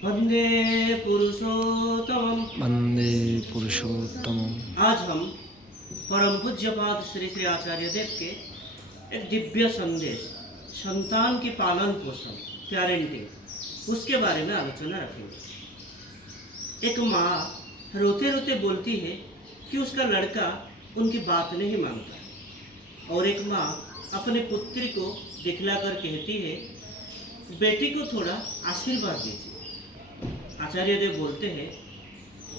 वंदे पुरुषोत्तम। वंदे पुरुषोत्तम। आज हम परम पूज्यपाद श्री श्री आचार्य देव के एक दिव्य संदेश संतान की पालन पोषण पेरेंटिंग उसके बारे में आलोचना रखेंगे। एक माँ रोते रोते बोलती है कि उसका लड़का उनकी बात नहीं मानता और एक माँ अपने पुत्री को दिखलाकर कहती है बेटी को थोड़ा आशीर्वाद दीजिए। आचार्य देव बोलते हैं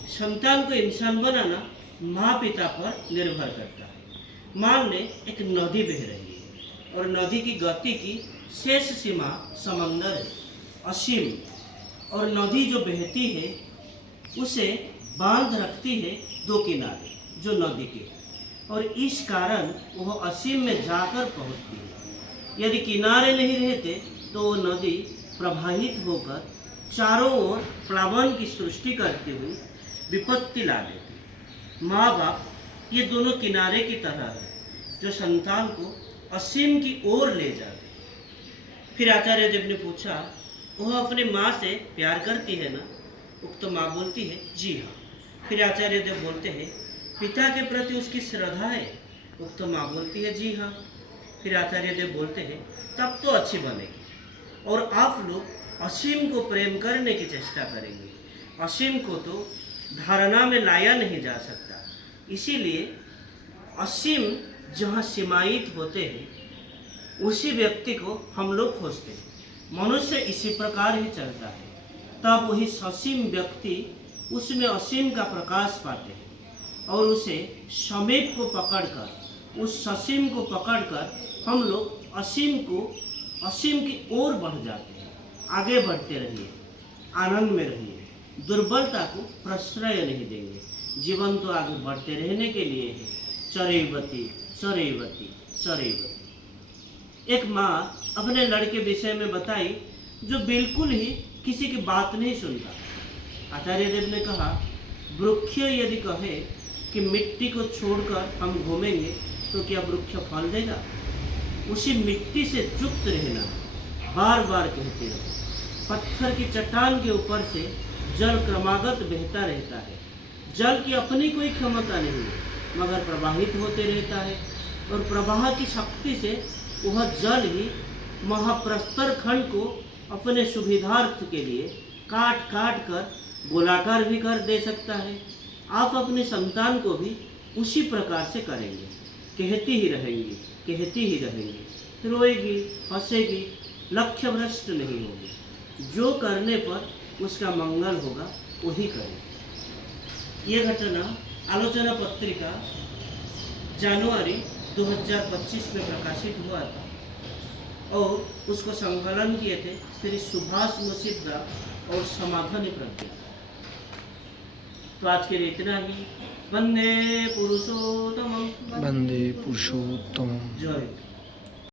संतान को इंसान बनाना माँ पिता पर निर्भर करता है। मान ले एक नदी बह रही है और नदी की गति की शेष सीमा समंदर है, असीम। और नदी जो बहती है उसे बांध रखती है दो किनारे जो नदी के, और इस कारण वह असीम में जाकर पहुँचती है। यदि किनारे नहीं रहते तो वो नदी प्रवाहित होकर चारों ओर प्लावन की सृष्टि करती हुई विपत्ति ला देती। माँ बाप ये दोनों किनारे की तरह है जो संतान को असीम की ओर ले जाते हैं। फिर आचार्य देव ने पूछा वह अपनी माँ से प्यार करती है ना? उक्त माँ बोलती है जी हाँ। फिर आचार्य देव बोलते हैं पिता के प्रति उसकी श्रद्धा है? उक्त माँ बोलती है जी हाँ। फिर आचार्य देव बोलते हैं तब तो अच्छी बनेगी और आप लोग असीम को प्रेम करने की चेष्टा करेंगे। असीम को तो धारणा में लाया नहीं जा सकता, इसीलिए असीम जहाँ सीमायित होते हैं उसी व्यक्ति को हम लोग खोजते हैं। मनुष्य इसी प्रकार ही चलता है, तब वही ससीम व्यक्ति उसमें असीम का प्रकाश पाते हैं और उसे समीप को पकड़कर, उस ससीम को पकड़कर हम लोग असीम की ओर बढ़ जाते हैं। आगे बढ़ते रहिए, आनंद में रहिए, दुर्बलता को प्रश्रय नहीं देंगे। जीवन तो आगे बढ़ते रहने के लिए है। चरैवती चरैवती चरैवती। एक माँ अपने लड़के विषय में बताई जो बिल्कुल ही किसी की बात नहीं सुनता। आचार्य देव ने कहा वृक्ष यदि कहे कि मिट्टी को छोड़कर हम घूमेंगे तो क्या वृक्ष फल देगा? उसी मिट्टी से युक्त रहना, बार बार कहते रहो। पत्थर की चट्टान के ऊपर से जल क्रमागत बहता रहता है। जल की अपनी कोई क्षमता नहीं है मगर प्रवाहित होते रहता है और प्रवाह की शक्ति से वह जल ही महाप्रस्तर खंड को अपने सुविधार्थ के लिए काट काट कर गोलाकार भी कर दे सकता है। आप अपने संतान को भी उसी प्रकार से करेंगे, कहती ही रहेंगी, रोएगी, हंसेगी, लक्ष्य भ्रष्ट नहीं होगी। जो करने पर उसका मंगल होगा वही करें। ये घटना आलोचना पत्रिका जनवरी 2025 में प्रकाशित हुआ था और उसको संकलन किए थे श्री सुभाष मुसिद्दा और समाधान प्रज्ञा। तो आज के लिए इतना ही। वंदे पुरुषोत्तम। वंदे पुरुषोत्तम। जय।